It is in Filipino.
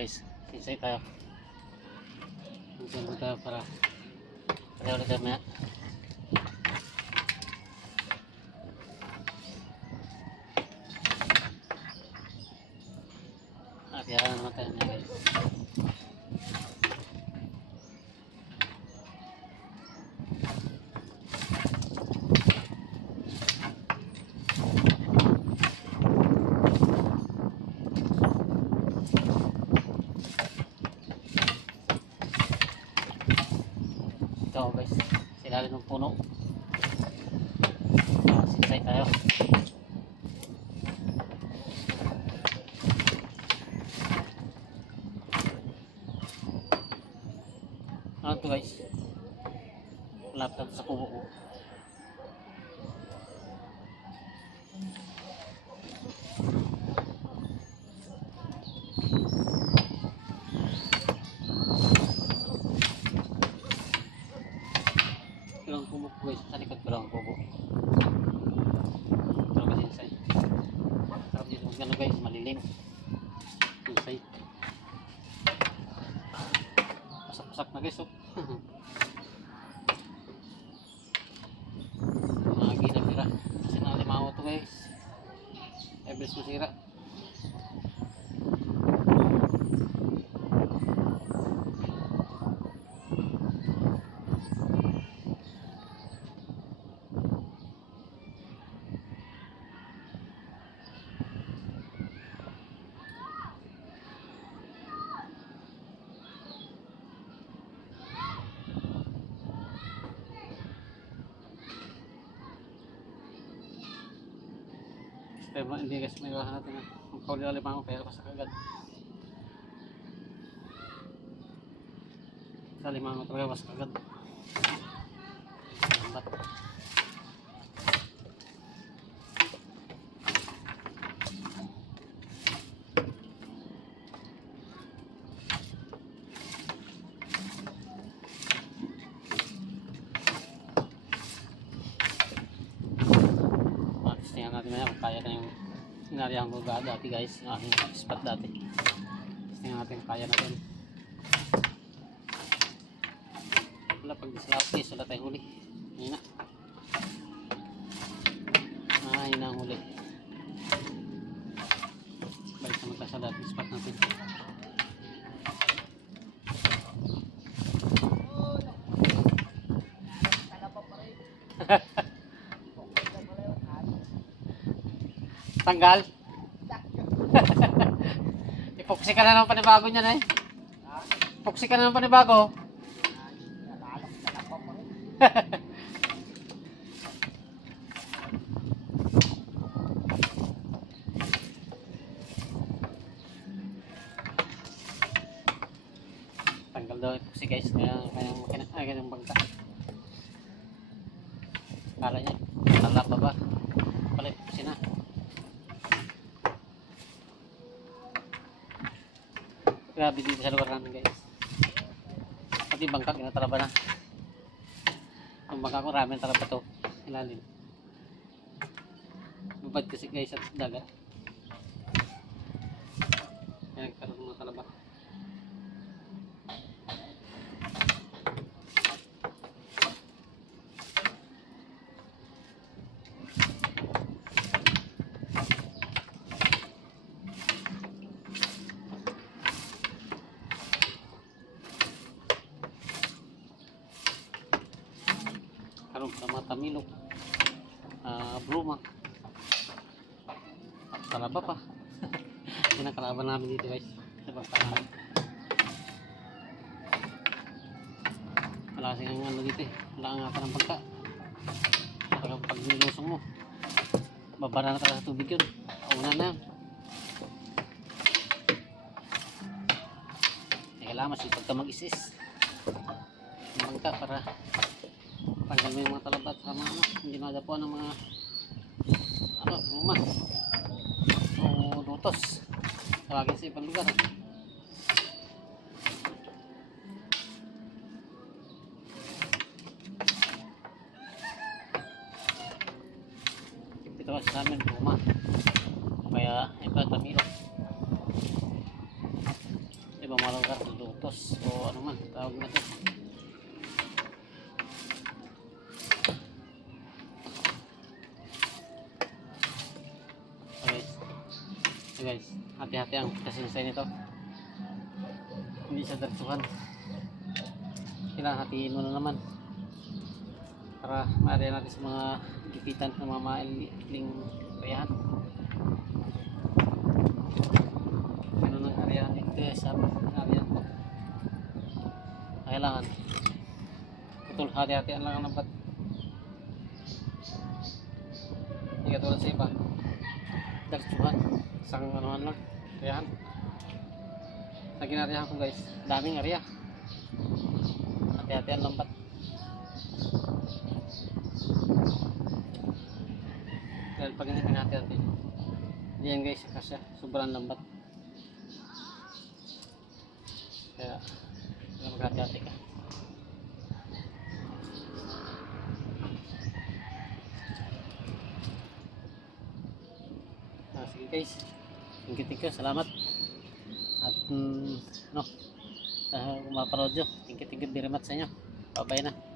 guys, sinsay tayo. Sinsay tayo para ulit tayo maya. Kaya naman tayo maya guys. Ito guys, silalim ng puno. Sinsay tayo. Ano to guys, laptop sa kubo ko. Ilang kubo ko guys, sa likod ko lang kubo. Ito kasi inside. Sarap dito magano guys, malilim. Inside. Pasak na guys, oh. Mga ginamira kasi nalimaw to guys, every masira. Pero hindi guys, may iwasan natin na ang kauli na limang pero pasak agad. Sa limang talaga pasak agad. Lambat. Tingnan natin maya kung kaya na yung sinarihan ko dati guys, yung aking spot dati. Tingnan natin kung kaya natin. Wala pag dislapis, wala tayong huli. Yun na. Yun na ang huli. Balik naman tayo sa dating spot natin. Tanggal. Ipoksi ka na ng panibago niyan eh. Ipoksi ka na ng panibago. Tanggal daw ipoksi guys. Kanyang makina, kanyang bangka. Kala niya, talap pa ba? Pala ipoksi na. Grabe dito sa lugar namin guys. Pati bangka ginatalaba na. Ang bangka ko ramen talaba to. Ilalim. Bubad kasi guys at dagat. Kaya nagkaroon mga talaba. Sa mga tamilok, bruma, talaba pa. Yan ang kalaban namin dito guys sa bangka namin. Wala kasing ano dito eh, wala ang ngata ng bangka. Pag nilusong mo, babara na talaga sa tubig yun, una na yan. Kailangan masipag ka mag-isis ng bangka para tanggal mo yung mga talabat sa mga hindi madapuan ng mga bruma o lutos. Tawagin sa ibang lugar. Ito kasi sa amin bruma. Kaya iba tamilok. utos o ano man tawag na to. Okay. So guys, hati-hati ang kasinsay nito. Hindi siya diretsuhan. Kailangan hatiin mo na naman para maari natin sa mga gipitan ng mga mailing kayahan. Ano ng karyahan ito sa karyahan ko. Kailangan putol hati-hatian lang ang lambat. Hindi katulad sa iba diretsuhan isang anuhan lang kayahan. Sa ginaryahan ko guys, daming area. Hati-hatian lambat. Dahil pag hindi pinati-hati, hindi yan guys kasi sobrang lambat. Kaya maghati-hati ka. Sige guys, thank you, salamat. At no, kung mapanood nyo, thank you very much sa inyo. Bye bye na.